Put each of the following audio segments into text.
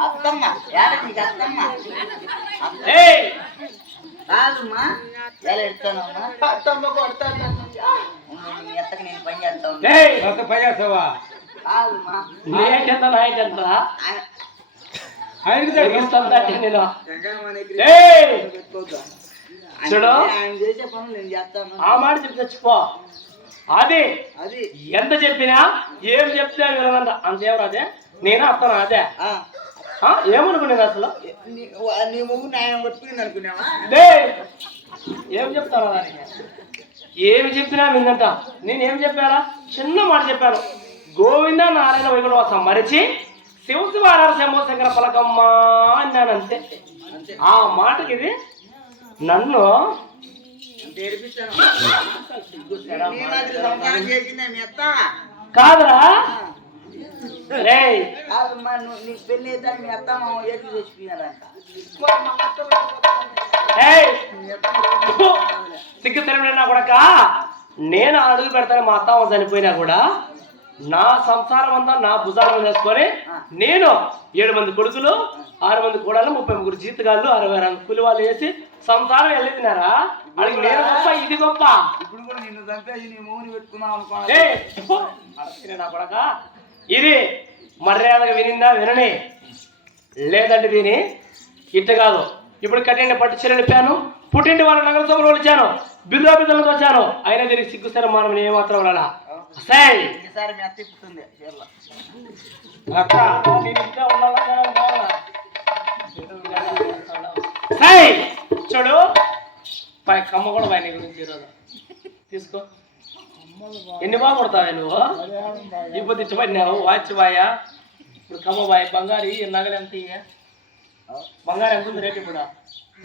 అత్తమ్మా నీకు అత్తమ్మా కాదమ్మా ఎలా ఎడతానమ్మా అత్తమ్మ కొడతాను ఎత్తకు నేను పని చేస్తావా కాదమ్మా చూడు ఆయన చేసే పనులు నేను చేస్తాను ఆ మాట చెప్పి చచ్చిపో అది అది ఎంత చెప్పినా ఏం చెప్తే వినదంట అంతేవరు అదే నేను అత్తను అదే ఏమనుకునేది అసలు నీ ముగ్గు న్యాయం కొట్టుకుని అనుకున్నావా ఏం చెప్తాను దానికి ఏమి చెప్పినా విందంట నేనేం చెప్పారా చిన్న మాట చెప్పాను గోవింద నారాయణ వైకుంఠవాసం మరిచి శివశివారాయణ శంభో శంకర పలకమ్మ అన్నాను అంతే ఆ మాటకి ఇది నన్ను కాదురా రే కాదమ్మా నీకు పెళ్లి అయితే మీ అత్తమ్మ ఏది తెచ్చిపోయినారంట సిగ్గు తెరమినా కొడక నేను అడుగు పెడతాను మా అత్తమ్మ చనిపోయినా కూడా నా సంసారం అంతా నా భుజాలను వేసుకొని నేను 7 మంది కొడుకులు 6 మంది కూడాలు 33 జీతగాళ్ళు 60 కూలి వాళ్ళు వేసి సంసారం వెళ్ళేదినారా అది నేను గొప్ప ఇది గొప్ప ఇప్పుడు కూడా నిన్ను చంపేసి నీ మూని పెట్టుకున్నావు అనుకో నా కొడక ఇది మర్యాదగా వినిందా వినని లేదంటే దీని ఇట్ట కాదు ఇప్పుడు కట్టిండి పట్టు చీరలు నింపాను పుట్టింటి వాళ్ళ నగర సభలో వచ్చాను బిర్రా బిద్దలతో వచ్చాను అయినా దీనికి సిగ్గుసరి మనం ఏమాత్రం రాలా ఈసారి మీ అత్త ఇప్పుతుంది చూడు పై కమ్మ కూడా పై నీ గురించి ఈరోజు తీసుకో ఎన్ని బాగా కొడతావా నువ్వు ఇప్పుడు తిట్టబడినావు వాచ్ బాయా ఇప్పుడు కమ్మ బాయ్ బంగారు నగలు ఎంత బంగారు ఎంత ఉంది రేటు ఇప్పుడు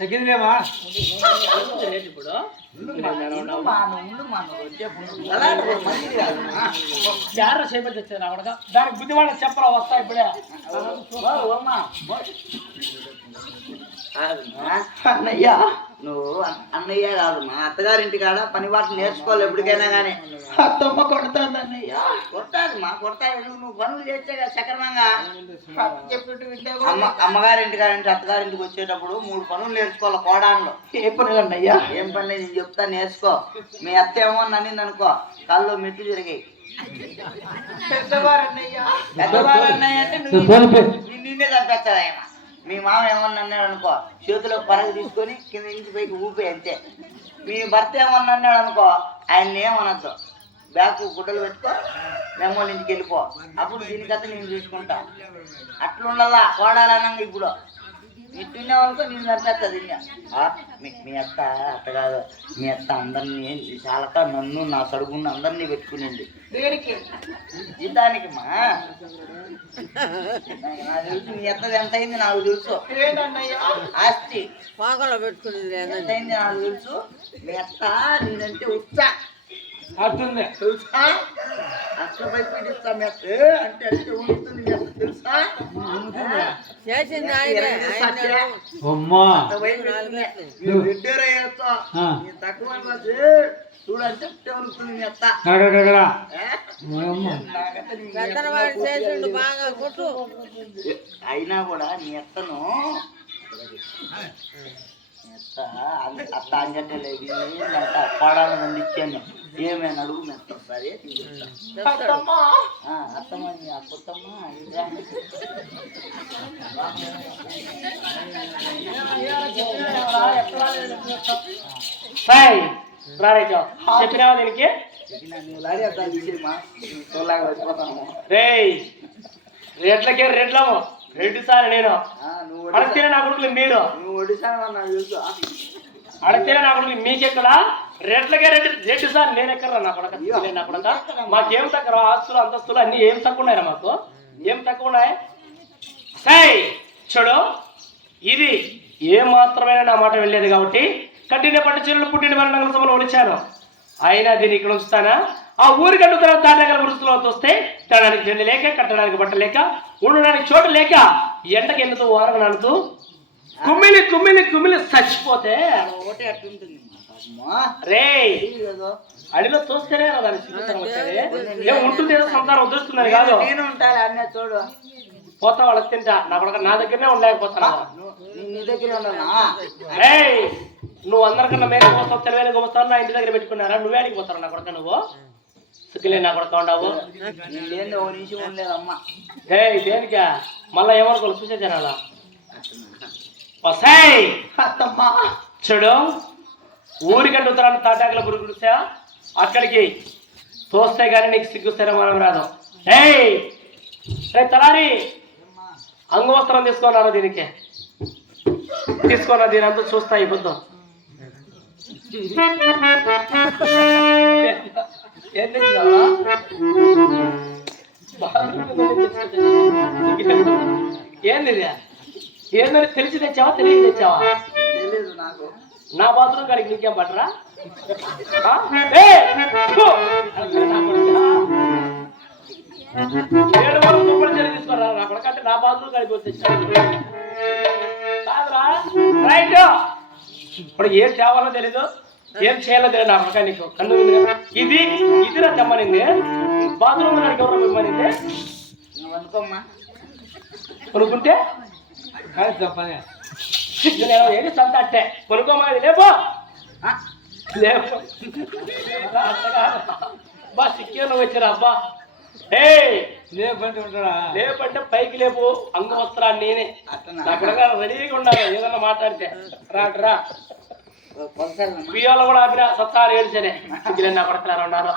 తగ్గిందిలేమా రేటు ఇప్పుడు జాగ్రత్త చేపట్టి తెచ్చారు అక్కడ దానికి బుద్ధి వాళ్ళకి చెప్పరా వస్తా ఇప్పుడే అన్నయ్య నువ్వు అన్నయ్య కాదు మా అత్తగారింటి కాడ పని వాటి నేర్చుకోవాలి ఎప్పటికైనా కానీ అత్తమ్మ కొడతాది అన్నయ్య కొడతాది మా కొడతాది నువ్వు పనులు చేస్తే కదా సక్రమంగా అమ్మగారింటి కాడింటి అత్తగారింటికి వచ్చేటప్పుడు 3 పనులు నేర్చుకోవాలి కోడాన్లో ఏ పనులు అన్నయ్య ఏం పనులు నేను చెప్తా నేర్చుకో మీ అత్త ఏమో నన్నింది అనుకో కాళ్ళు మెట్లు తిరిగాయి పెద్దవారు అన్నయ్య అంటే నిన్నే చంపేస్తాడు ఆయన మీ మామ ఏమన్నా అన్నాడు అనుకో చేతిలో పరగ తీసుకొని కింద నుంచి పైకి ఊపే అంతే మీ భర్త ఏమన్నా అన్నాడు అనుకో ఆయన్ని ఏమనొద్దు బ్యాగ్ గుడ్డలు పెట్టుకో మెమ్మోళ్ళ ఇంటికి వెళ్ళిపో అప్పుడు దీనికైతే నేను చూసుకుంటా అట్లుండాలా కోడాలనంగా ఇప్పుడు ఇట్టున్నావనుకో నేను చంపేస్తుంది మీ అత్త అత్త కాదు మీ అత్త అందరినీ చాలక నన్ను నా సడుగున్న అందరినీ పెట్టుకునింది జీతానికి మా నాకు తెలుసు మీ అత్తది ఎంత అయింది నాకు తెలుసు ఆస్తి పెట్టుకునింది ఎంత అయింది నాకు తెలుసు మీ అత్త నేనంటే ఉత్సా అట్లుంది తెలుసా అట్లా భయపెట్టిస్తా మీ అత్త అంటే అంటే ఉంటుంది మీ అత్త తెలుసా తక్కువ చూడంటే ఉంటుంది మీ అత్త అయినా కూడా మీ అత్తను అత్త అంజంటే లేదు కోడాలను అందించాను ఏమైనా అడుగు మెత్త ఒకసారి అత్తమ్మ కొత్తమ్మ చెప్పినావా దీనికి రేట్లకే రేట్లము 2 సార్లు నేను అడితేనే నా కొడుకులు మీరు నువ్వు ఒడిశాను నాకు తెలుసు అడితేనే నా కొడుకులు మీకెక్కడ రేట్లకే 2 సార్లు నేను ఎక్కడరా నా కొడక నా కొడక మాకేం తక్కువ ఆస్తులు అంతస్తులు అన్ని ఏం తక్కువ ఉన్నాయరా మాకు ఏం తక్కువ ఉన్నాయి చూడు ఇది ఏ మాత్రమైనా నా మాట వెళ్ళేది కాబట్టి కట్టిన పట్టు చీరలు పుట్టిన నగర సభలో వచ్చాను అయినా దీన్ని ఇక్కడ ఉంచుతానా ఆ ఊరి గడ్డు తర్వాత దాటగల వృత్తులో వస్తే తినడానికి తిండి లేక కట్టడానికి బట్ట లేక ఉండడానికి చోటు లేక ఎండకి ఎండుతూ వానకు నాడుతూ కుమ్మిలి కుమ్మిలి కుమ్మిలి చచ్చిపోతే ఒకటి అట్టుంటుంది రే అడిలో తోస్తేనే దాని సిగ్గుతనం వచ్చేది. ఏం ఉంటుంది ఏదో సంతానం ఉద్ధరిస్తున్నది కాదు. నేను ఉంటాను అన్న చూడు పోతా వాళ్ళకి తింటా నా దగ్గరనే ఉండలేకపోతున్నా. నీ దగ్గర ఉండనా రే నువ్వు అందరికన్నా మేలు పోతావు, తెలివైన గొప్పస్తావు. నా ఇంటి దగ్గర పెట్టుకున్నారా? నువ్వేడికి పోతావు నా కొడక? నువ్వు సిగ్గులే నా కొడక ఉండవు. నేను ఓ నిమిషం ఉండలేదమ్మా. దేనికా మళ్ళా ఏమనుకోవాలి చూసే జనాల వసాయ్ అత్తమ్మా చూడు. ఊరికంటే ఉత్తరాన్ని తాటాకుల పురుగుడుసా అక్కడికి తోస్తే కానీ నీకు సిగ్గుస్తారో మనం రాదు. తలారి అంగవస్త్రం తీసుకున్నాను దీనికి తీసుకున్నా. దీని అంతా చూస్తా ఇబ్బంది. ఏంది ఏందని తెలిసి తెచ్చావా తెలియక తెచ్చావా? తెలీదు నాకు. నా బాత్రూమ్ కాడికి నీకేం పట్టరా? ఏడు వరకు దుప్పటి చర్య తీసుకురా నా కొడకంటే నా బాత్రూమ్ కాడికి వచ్చి కాదురా. రైట్ ఇప్పుడు ఏం తేవాలో తెలీదు, ఏం చేయాలో తెలియదు నా కొడక. నీకు కన్ను ఇది ఇదిరా తెమ్మనింది. బాత్రూమ్ కాడికి ఎవరు మిమ్మనింది? నువ్వు అనుకోమ్మా. కొనుక్కుంటే చెప్పని ఏది సంత అట్టే కొనుక్కోమది. లేపో లేపో బా సిక్కేలో వచ్చిరా అబ్బా. లేపంటే ఉంటాడా? లేపంటే పైకి లేపు. అంగ వస్త్రాన్ని నేనే అక్కడ రెడీగా ఉండాలి. ఏదన్నా మాట్లాడితే రా పియోలో కూడా ఆపిన సత్తాలు ఏడ్చనే సిగ్గులే నా పడతలారా ఉన్నారు.